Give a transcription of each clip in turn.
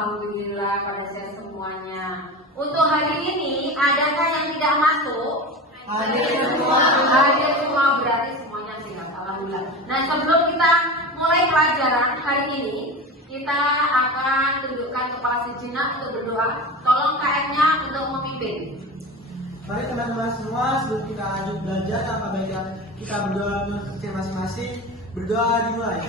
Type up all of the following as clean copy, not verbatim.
alhamdulillah pada sehat semuanya. Untuk hari ini adakah yang tidak masuk? Hadir semua berarti semuanya siap. Alhamdulillah. Nah, sebelum kita mulai pelajaran hari ini, kita akan tundukkan kepala sejenak untuk berdoa. Tolong KM-nya untuk memimpin. Mari teman-teman semua, sebelum kita lanjut belajar, apa baiknya kita berdoa masing-masing. Berdoa dimulai.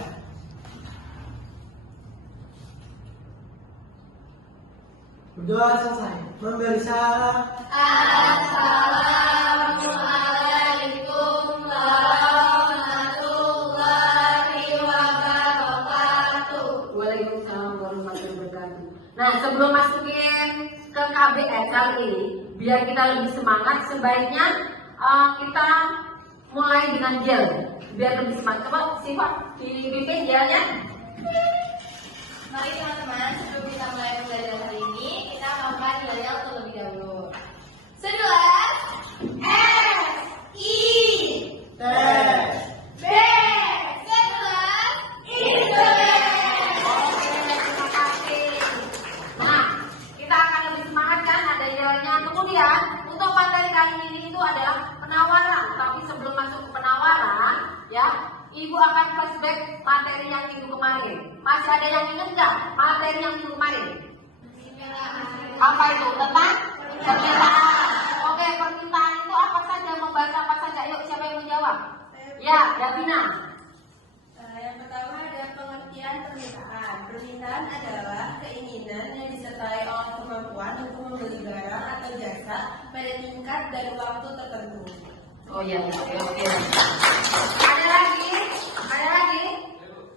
Berdoa selesai. Memberi salam. Assalamualaikum warahmatullahi wabarakatuh. Waalaikumsalam warahmatullahi wabarakatuh. Nah, sebelum masukin ke KBS kali ini, biar kita lebih semangat, sebaiknya kita mulai dengan gel. Biar lebih semangat. Coba sifat dipimpin gelnya. Mari teman-teman, sebelum kita mulai pembelajaran hari ini, kita melakukan yel-yel terlebih dahulu. 11 S I T B 11 Internet. Oke, terima kasih. Nah, kita akan lebih semangat kan ada yelnya. Kemudian untuk materi kali ini itu adalah penawaran. Tapi sebelum masuk ke penawaran, ya, Ibu akan flashback materi yang minggu kemarin. Masih ada yang ingat nggak materi yang minggu kemarin? Apa itu? Tentang permintaan. Oke, permintaan itu apa saja? Membahas apa saja? Yuk, siapa yang menjawab? Ya, Davina. Yang pertama ada pengertian permintaan. Permintaan adalah keinginan yang disertai oleh kemampuan untuk membeli barang atau jasa pada tingkat dan waktu tertentu. Oh iya, oke. Ada lagi?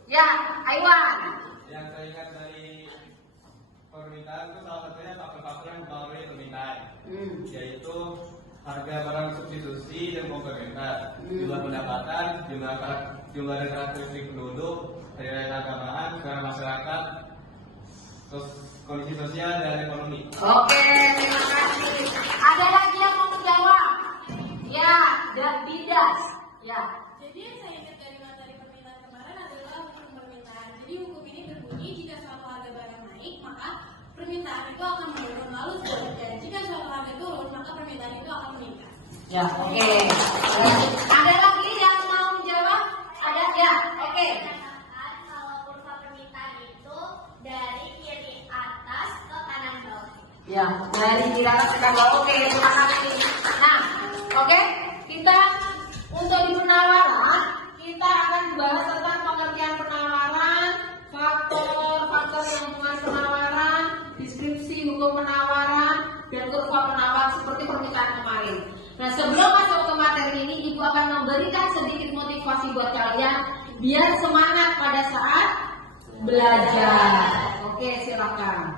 Ya, Aiwan. Yang saya ingat dari permintaan itu salah satunya faktor-faktor yang mempengaruhi permintaan, yaitu harga barang substitusi dan komplementer, jumlah pendapatan, jumlah dan karakteristik penduduk, hari keagamaan, selera masyarakat, kondisi sosial dan ekonomi. Oke, terima kasih. Ada lagi yang mau menjawab? Ya, Bidas. Ya. Jadi yang saya ingat dari materi permintaan kemarin adalah hukum permintaan. Jadi hukum ini berbunyi jika suatu harga barang naik, maka permintaan itu akan menurun. Lalu sebaliknya, jika suatu harga turun, maka permintaan itu akan meningkat. Ya, oke. Ada lagi yang mau menjawab? Ada? Ya, oke. Kalau kurva permintaan itu dari kiri atas ke kanan bawah. Ya, dari kiri atas ke bawah. Oke, terima kasih. Nah, oke. Kita untuk di penawaran, kita akan bahas tentang pengertian penawaran, faktor lingkungan penawaran, deskripsi hukum penawaran, dan kurva penawaran seperti permintaan kemarin. Nah, sebelum masuk ke materi ini, Ibu akan memberikan sedikit motivasi buat kalian biar semangat pada saat belajar. Oke, silakan.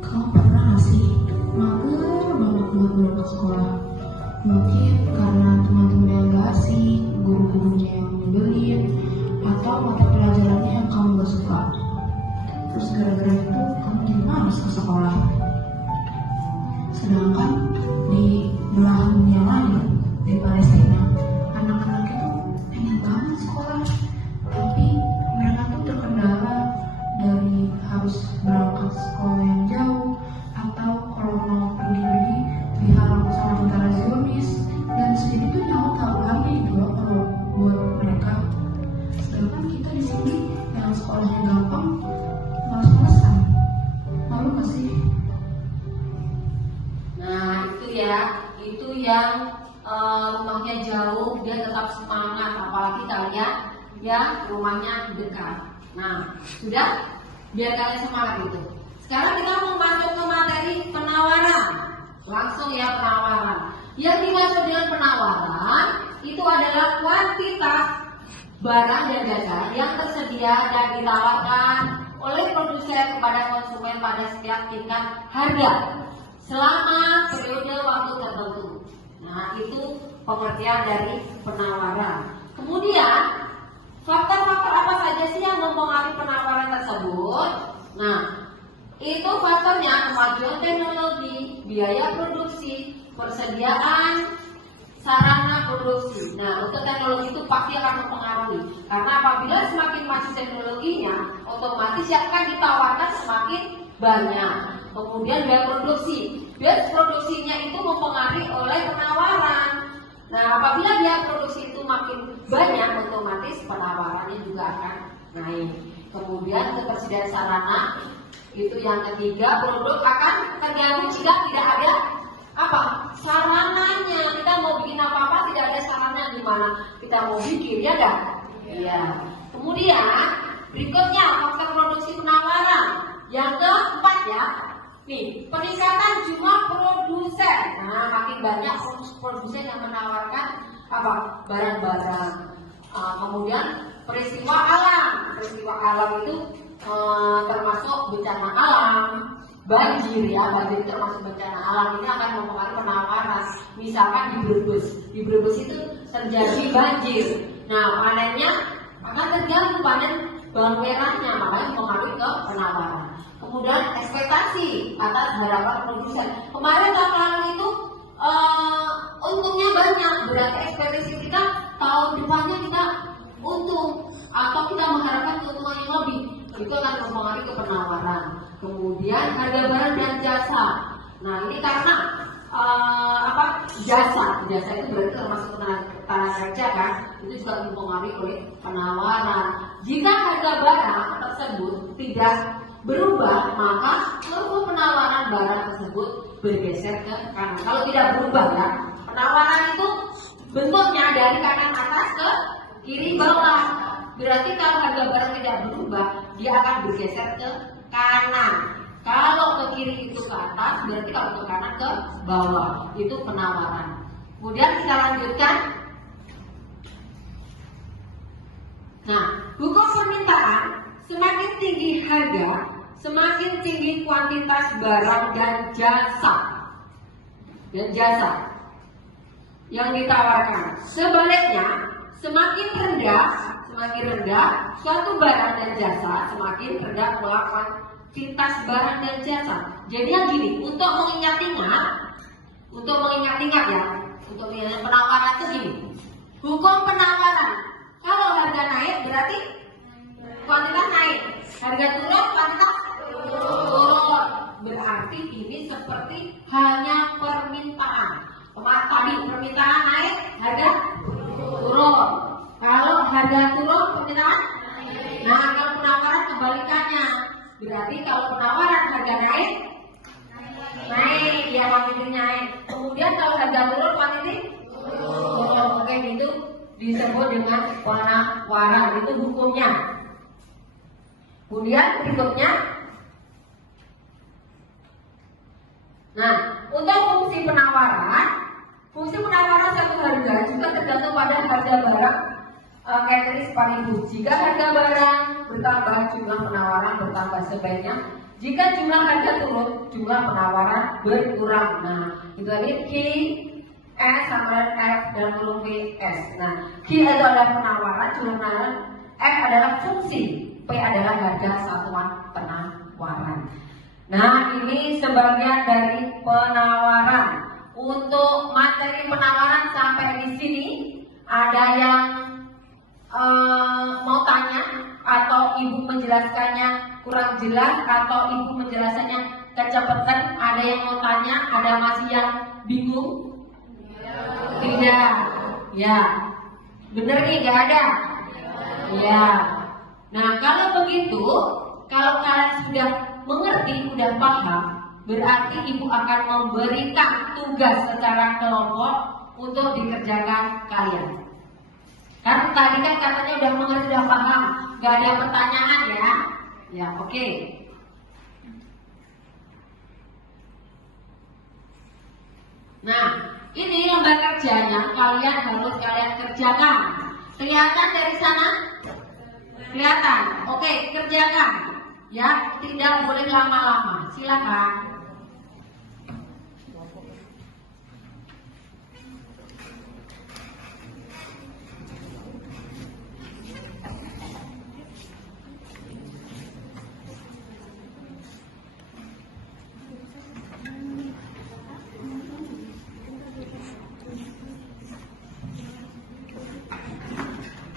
Kamu pernah gak sih mager banget buat pulang ke sekolah? Mungkin karena teman-teman yang gak asik, guru-gurunya yang nyebelin, atau mata pelajarannya yang kamu gak suka. Terus gara-gara itu kamu jadi malas ke sekolah. Sedangkan di belahan dunia lain, di Palestina, anak-anak itu pengen banget sekolah, tapi mereka tuh terkendala dari harus berangkat sekolah yang jauh, atau kalau mau pergi-pergi dihalang sama tentara Zionis, dan sedikit tuh nyawa taruhannya juga kalau buat mereka. Sedangkan kita di sini yang sekolahnya gampang malas-malasan. Malu gak sih? Nah, itu yang rumahnya jauh, dia tetap semangat, apalagi kalian ya rumahnya dekat. Nah, sudah, biar kalian semangat itu. Sekarang kita mau masuk ke materi penawaran. Langsung ya, penawaran. Yang dimaksud dengan penawaran itu adalah kuantitas barang dan jasa yang tersedia dan ditawarkan oleh produsen kepada konsumen pada setiap tingkat harga selama periode waktu tertentu. Nah, itu pengertian dari penawaran. Kemudian, faktor-faktor apa saja sih yang mempengaruhi penawaran tersebut? Nah, itu faktornya kemajuan teknologi, biaya produksi, persediaan sarana produksi. Nah, untuk teknologi itu pasti akan mempengaruhi. Karena apabila semakin maju teknologinya, otomatis yang akan ditawarkan semakin banyak. Kemudian biaya produksi. Biaya produksinya itu mempengaruhi oleh penawaran. Nah, apabila biaya produksi itu makin banyak, otomatis penawarannya juga akan naik. Kemudian ketersediaan sarana, itu yang ketiga, produk akan terganggu jika tidak ada sarananya. Kita mau bikin apa-apa tidak ada sarananya, gimana kita mau bikin, ya kan? Iya. Kemudian berikutnya faktor produksi penawaran. Yang keempat ya, nih peningkatan jumlah produsen. Nah, makin banyak produsen yang menawarkan barang-barang. Kemudian peristiwa alam. Peristiwa alam itu termasuk bencana alam, banjir ya, banjir termasuk bencana alam, ini akan mempengaruhi penawaran. Misalkan di Brebes itu terjadi banjir. Nah, panennya akan terganggu, panen bawang merahnya, makanya mempengaruhi ke penawaran. Kemudian ekspektasi atas harapan produsen. Kemarin tahun lalu itu untungnya banyak, berarti ekspektasi kita tahun depannya kita untung atau kita mengharapkan keuntungan yang lebih, itu akan mempengaruhi ke penawaran. Kemudian harga barang dan jasa. Nah, ini karena jasa itu berarti termasuk tenaga kerja kan, itu juga mempengaruhi oleh penawaran. Jika harga barang tersebut tidak berubah, maka seluruh penawaran barang tersebut bergeser ke kanan. Kalau tidak berubah ya, penawaran itu bentuknya dari kanan atas ke kiri bawah. Berarti kalau harga barang tidak berubah, dia akan bergeser ke kanan. Kalau ke kiri itu ke atas, berarti kalau ke kanan ke bawah. Itu penawaran. Kemudian kita lanjutkan. Nah, hukum permintaan, semakin tinggi harga, semakin tinggi kuantitas barang dan jasa yang ditawarkan. Sebaliknya, semakin rendah suatu barang dan jasa, semakin rendah pula kuantitas barang dan jasa. Jadi yang gini, untuk mengingat ya, untuk penawaran itu gini. Hukum penawaran, kalau harga naik berarti kuantitas naik, harga turun kuantitas turun. Berarti ini seperti hanya permintaan. Tadi permintaan naik, harga turun. Kalau harga turun, permintaan. Nah, kalau penawaran kebalikannya. Berarti kalau penawaran harga naik, ya kuantiti naik. Kemudian kalau harga turun, kuantiti turun. Oke, itu disebut dengan penawaran. Itu hukumnya. Kemudian berikutnya, nah, untuk fungsi penawaran satu harga juga tergantung pada harga barang kategori sekaligus. Jika harga barang bertambah, jumlah penawaran bertambah sebaiknya. Jika jumlah harga turun, jumlah penawaran berkurang. Nah, itu tadi Q, S sama dengan F dan huruf V, S. Nah, Q adalah penawaran, jumlah penawaran, F adalah fungsi, P adalah harga satuan penawaran. Nah, ini sebagian dari penawaran. Untuk materi penawaran sampai di sini, ada yang mau tanya atau ibu menjelaskannya kurang jelas atau ibu menjelaskannya kecepatan? Ada yang mau tanya? Ada masih yang bingung? Tidak. Ya, bener nih, nggak ada. Ya. Nah, kalau begitu, kalau kalian sudah mengerti, sudah paham, berarti ibu akan memberikan tugas secara kelompok untuk dikerjakan kalian. Karena tadi kan katanya udah mengerti, udah paham, gak ada pertanyaan ya. Ya, oke. Nah, ini lembar kerjanya kalian harus kerjakan. Kelihatan dari sana? Kelihatan. Oke, kerjakan. Ya, tidak boleh lama-lama. Silakan.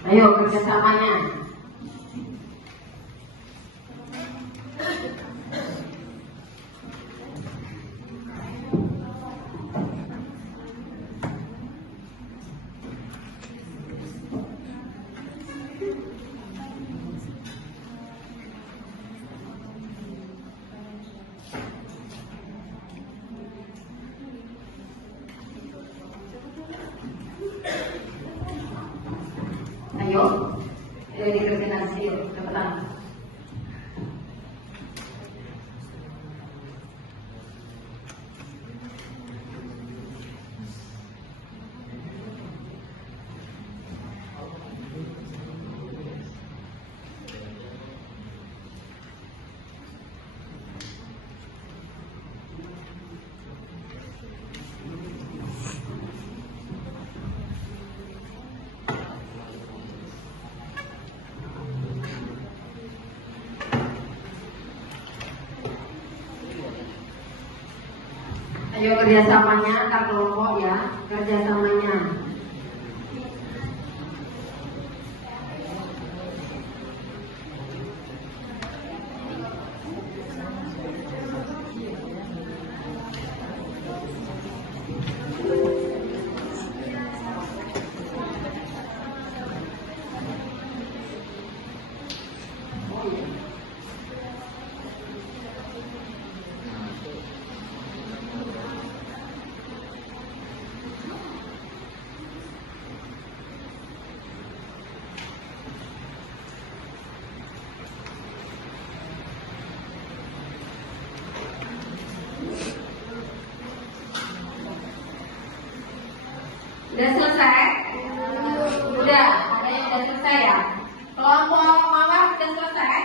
Ayo kerjasamanya. Ayo kerjasamanya antar kelompok ya, kerjasamanya. Udah selesai? Udah, ada yang udah selesai ya? Kelompok mawar udah selesai?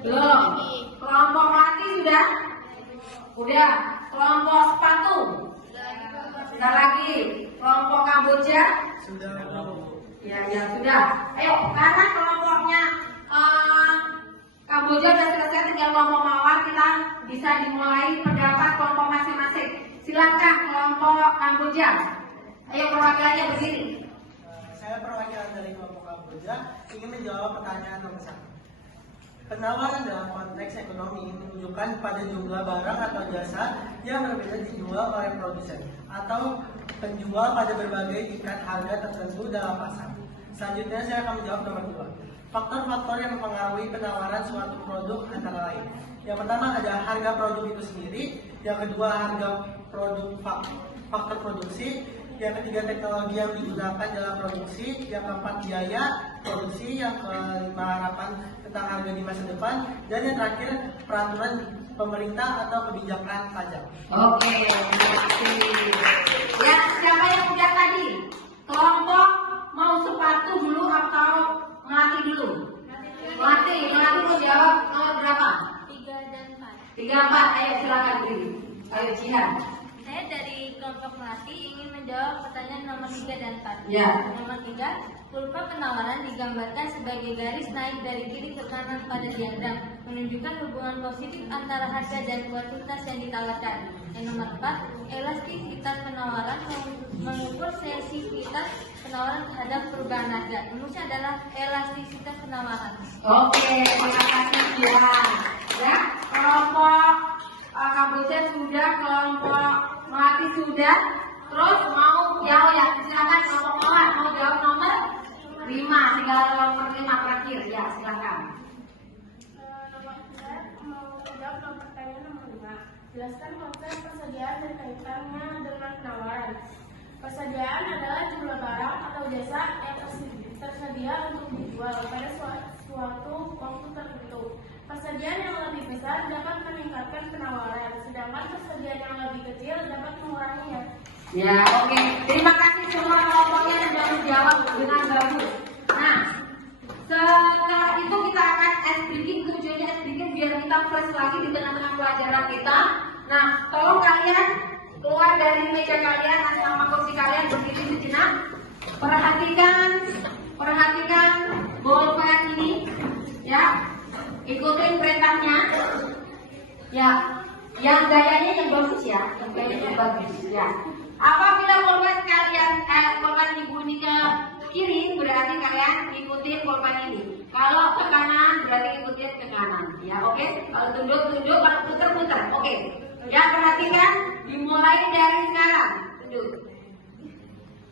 Belum. Kelompok mati sudah? Udah. Kelompok sepatu? Sudah lagi. Kelompok Kamboja? Sudah. Ya sudah. Ayo, karena kelompoknya Kamboja udah selesai, tinggal kelompok mawar, kita bisa dimulai pendapat kelompok masing-masing. Silakan kelompok Kamboja. Ayo perwakilannya berdiri. Saya perwakilan dari kelompok Kamboja ingin menjawab pertanyaan nomor 1. Penawaran dalam konteks ekonomi menunjukkan pada jumlah barang atau jasa yang berbeda dijual oleh produsen atau penjual pada berbagai tingkat harga tertentu dalam pasar. Selanjutnya saya akan menjawab nomor 2. Faktor-faktor yang mempengaruhi penawaran suatu produk antara lain. Yang pertama ada harga produk itu sendiri, yang kedua harga produk faktor produksi, yang ketiga teknologi yang digunakan dalam produksi, yang keempat biaya produksi, yang kelima harapan tentang harga di masa depan, dan yang terakhir peraturan pemerintah atau kebijakan pajak. Oke, terima kasih. Ya, siapa yang udah tadi? Kelompok mau sepatu dulu atau melati dulu? Melati mau jawab nomor berapa? 3 dan 4. 3, 4, ayo silakan berdiri. Ayo Jihan. Saya dari kelompok Melati ingin menjawab pertanyaan nomor 3 dan 4. Ya. Nomor 3, kurva penawaran digambarkan sebagai garis naik dari kiri ke kanan pada diagram, menunjukkan hubungan positif antara harga dan kuantitas yang ditawarkan. Yang nomor 4, elastisitas penawaran mengukur sensitivitas penawaran terhadap perubahan harga. Rumusnya adalah elastisitas penawaran. Oke, terima kasih Jihan. Ya, kelompok Kamboja sudah, kelompok Melati sudah. Terus mau ya silakan kelompok mawar mau jawab nomor 5, tinggal nomor 5 terakhir ya, silakan. Saya mau menjawab pertanyaan nomor 5. Jelaskan konsep persediaan dan kaitannya dengan penawaran. Persediaan adalah jumlah barang atau jasa yang tersedia untuk dijual pada suatu waktu tertentu. Persediaan yang lebih besar dapat meningkatkan penawaran, sedangkan persediaan yang lebih kecil dapat menguranginya. Ya, oke. Terima kasih semua kelompoknya sudah menjawab dengan bagus. Nah, setelah itu kita akan breaking, tujuannya breaking biar kita fresh lagi di tengah-tengah pelajaran kita. Nah, tolong kalian keluar dari meja kalian sama kursi kalian berdiri di sini. Perhatikan bolpen ini, ya. Ikutin perintahnya, ya. Yang gayanya yang bagus ya, yang gayanya yang bagus ya. Apabila bolpen ibu ini ke kiri, berarti kalian ikutin bolpen ini. Kalau ke kanan, berarti ikutin ke kanan. Ya, oke. Kalau tunduk, kalau putar. Oke. Ya, perhatikan. Dimulai dari sekarang. Tunduk.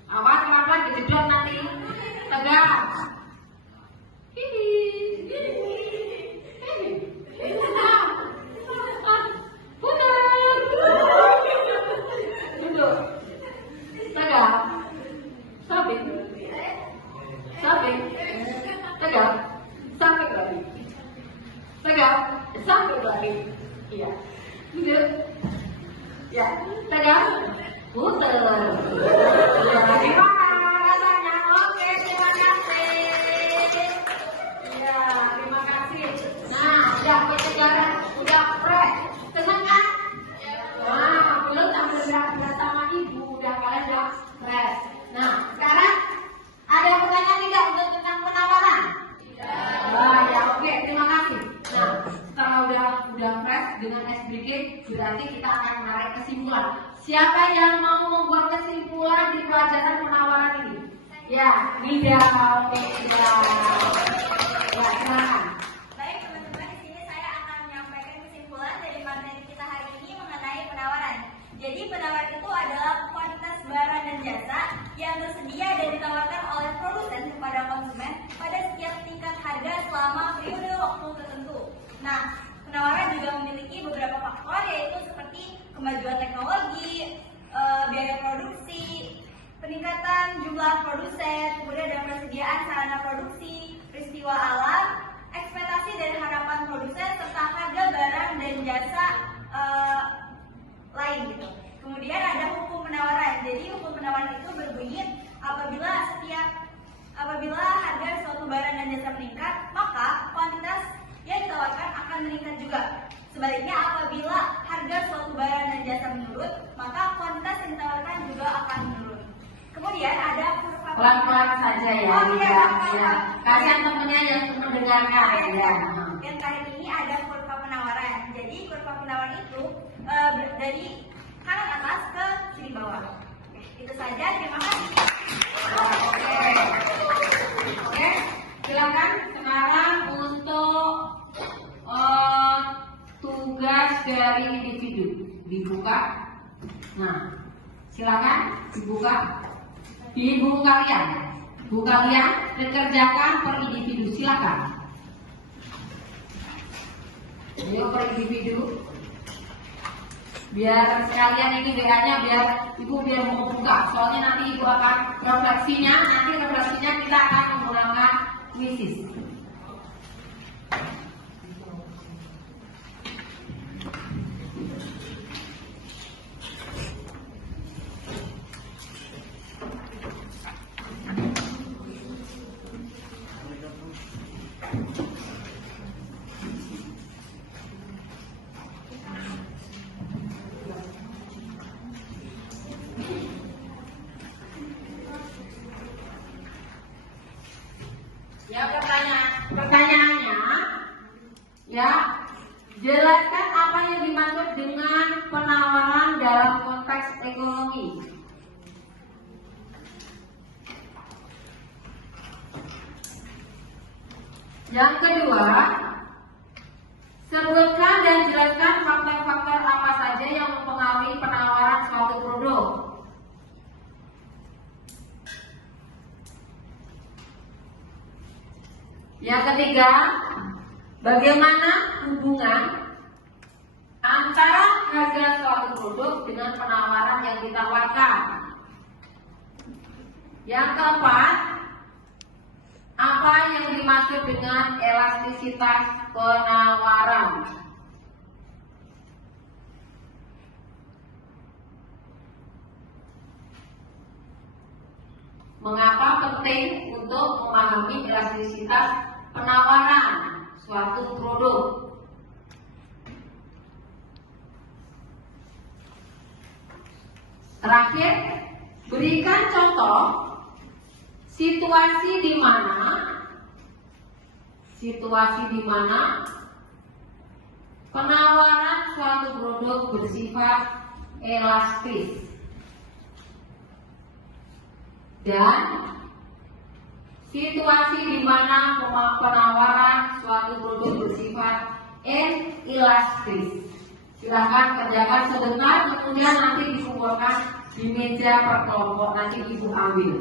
Awas pelan-pelan dijedot nanti. Tegak. Putar. Tunduk. Tegak. Samping. Tegak. Samping lagi. Tegak. Samping lagi. Iya. Tunduk. Ya. Tegak. Putar. Ya, gimana rasanya? Oke, terima kasih. Ya, terima kasih. Nah, udah kejaran, udah fresh. Senang kan? Nah, belum sambil berat sama ibu, udah kalian udah fresh. Nah, sekarang ada pertanyaan tidak untuk tentang penawaran? Tidak. Ya, oke, terima kasih. Nah, setelah udah udah fresh dengan sedikit, berarti kita akan menarik kesimpulan. Siapa yang mau membuat kesimpulan di pelajaran penawaran ini? Ya, Nida. Oke, Nida. Ya, silakan. Baik teman-teman, di sini saya akan menyampaikan kesimpulan dari materi kita hari ini mengenai penawaran. Jadi penawaran itu adalah kuantitas barang dan jasa yang tersedia dan ditawarkan oleh produsen kepada konsumen pada setiap tingkat harga selama periode waktu tertentu. Nah, penawaran juga memiliki beberapa faktor, yaitu seperti kemajuan teknologi, biaya produksi, peningkatan jumlah produsen, kemudian ada persediaan sarana produksi, peristiwa alam, ekspektasi dari harapan produsen, serta harga barang dan jasa lain gitu. Kemudian ada hukum penawaran. Jadi hukum penawaran itu berbunyi apabila harga suatu barang dan jasa meningkat, maka kuantitas yang ditawarkan akan meningkat juga. Sebaliknya apabila harga suatu barang dan jasa menurun, maka kuantitas yang ditawarkan juga akan menurun. Kemudian ada kurva Pelan-pelan saja ya, Oh, Nida. iya. Ya. Kasihan temennya yang mendengarkan. Ya. Dan kali ini ada kurva penawaran. Jadi kurva penawaran itu dari kanan atas ke kiri bawah. Oke, itu saja. Terima kasih. Oke, silakan sekarang untuk tugas dari individu dibuka. Nah, silakan dibuka di buku kalian. Buku kalian dikerjakan per individu. Silakan. Ayo per individu. Biar sekalian ini BA-nya biar ibu mau buka. Soalnya nanti ibu akan refleksinya. Nanti refleksinya kita akan menggunakan quizzes. Ya, pertanyaannya, ya, jelaskan apa yang dimaksud dengan penawaran dalam konteks ekonomi. Yang kedua, sebutkan dan jelaskan faktor-faktor apa saja yang mempengaruhi penawaran suatu produk. Yang ketiga, bagaimana hubungan antara harga suatu produk dengan penawaran yang ditawarkan. Yang keempat, apa yang dimaksud dengan elastisitas penawaran. Mengapa penting untuk memahami elastisitas penawaran suatu produk? Terakhir, berikan contoh situasi di mana penawaran suatu produk bersifat elastis dan situasi di mana penawaran suatu produk bersifat inelastis. Silahkan kerjakan sebentar, kemudian nanti dikumpulkan di meja per kelompok, nanti ibu ambil.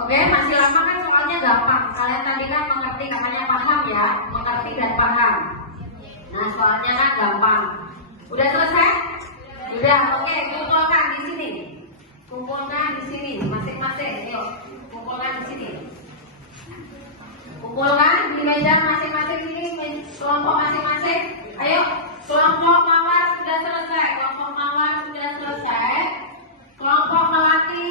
Oke, masih lama kan soalnya gampang. Kalian tadi kan mengerti, katanya paham ya, mengerti dan paham. Nah, soalnya kan gampang. Udah selesai? Udah, oke, kumpulkan di sini. Kumpulkan di sini, masing-masing. Yuk, kumpulkan di sini. Kumpulkan di meja masing-masing ini, kelompok masing-masing. Ayo, kelompok mawar sudah selesai. Kelompok mawar sudah selesai. Kelompok melati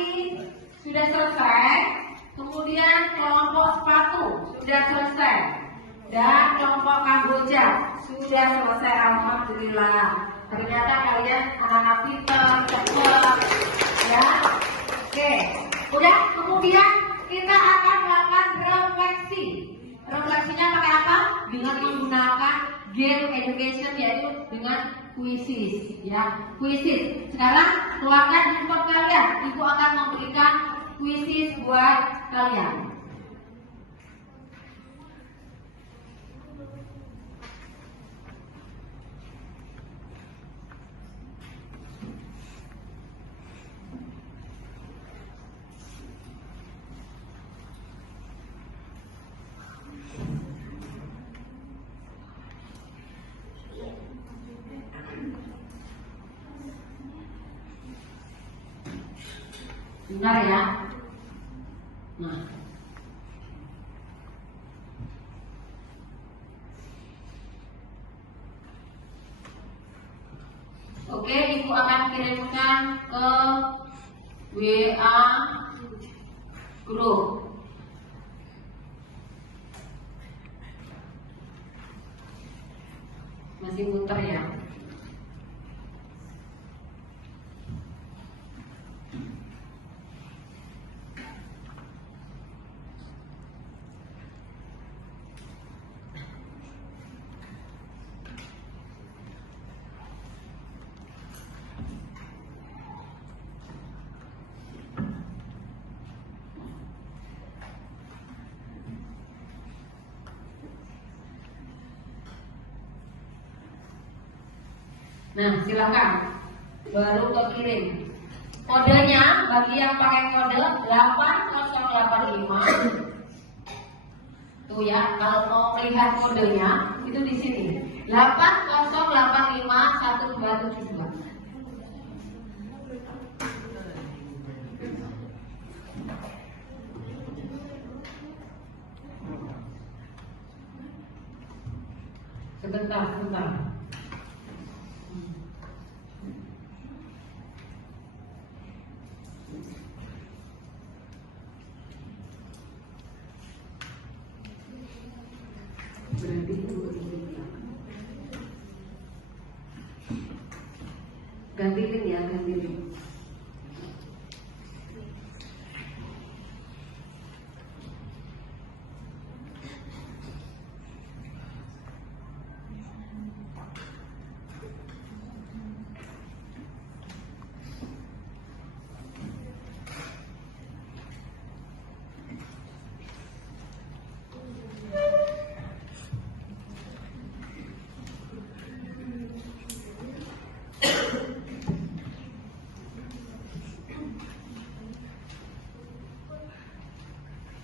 sudah selesai. Kemudian kelompok sepatu sudah selesai. Dan kelompok kamboja sudah selesai. Alhamdulillah. Ternyata kalian anak-anak pintar, cepat, ya. Oke, udah. Kemudian kita akan melakukan refleksi. Refleksinya pakai apa? Dengan menggunakan game education, yaitu dengan kuisis, ya. Kuisis. Sekarang keluarkan handphone kalian. Ibu akan memberikan kuisis buat kalian. Bentar ya. Nah, oke, ibu akan kirimkan ke WA grup. Masih muter ya. Nah, silakan baru kekirim. Kodenya bagi yang pakai kode 8085. Tuh ya, kalau mau melihat kodenya itu di sini. 80851272. Sebentar. Ganti link ya, ganti link.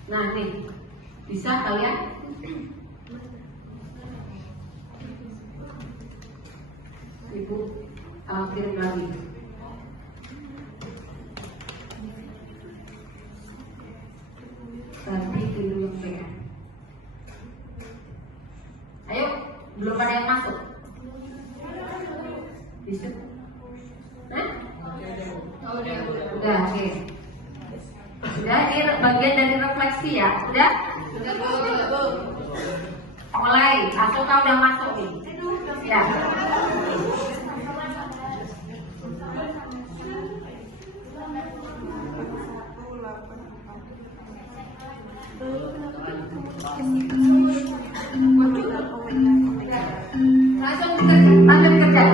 Nah nih, bisa kalian? Ibu kirim lagi. Ganti kirim link. Ayo, belum ada yang masuk. Bisa? Udah, oke. Sudah, ini bagian dari refleksi ya. Sudah? Mulai. Asoka udah masuk nih. Ya. Langsung kerja.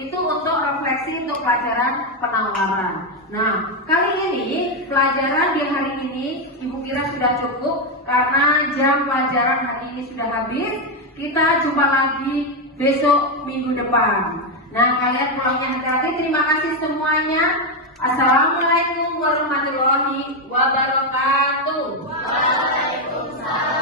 Itu untuk refleksi untuk pelajaran penawaran. Nah, kali ini pelajaran di hari ini Ibu kira sudah cukup karena jam pelajaran hari ini sudah habis. Kita jumpa lagi besok minggu depan. Nah, kalian pulangnya hati-hati. Terima kasih semuanya. Assalamualaikum warahmatullahi wabarakatuh. Waalaikumsalam.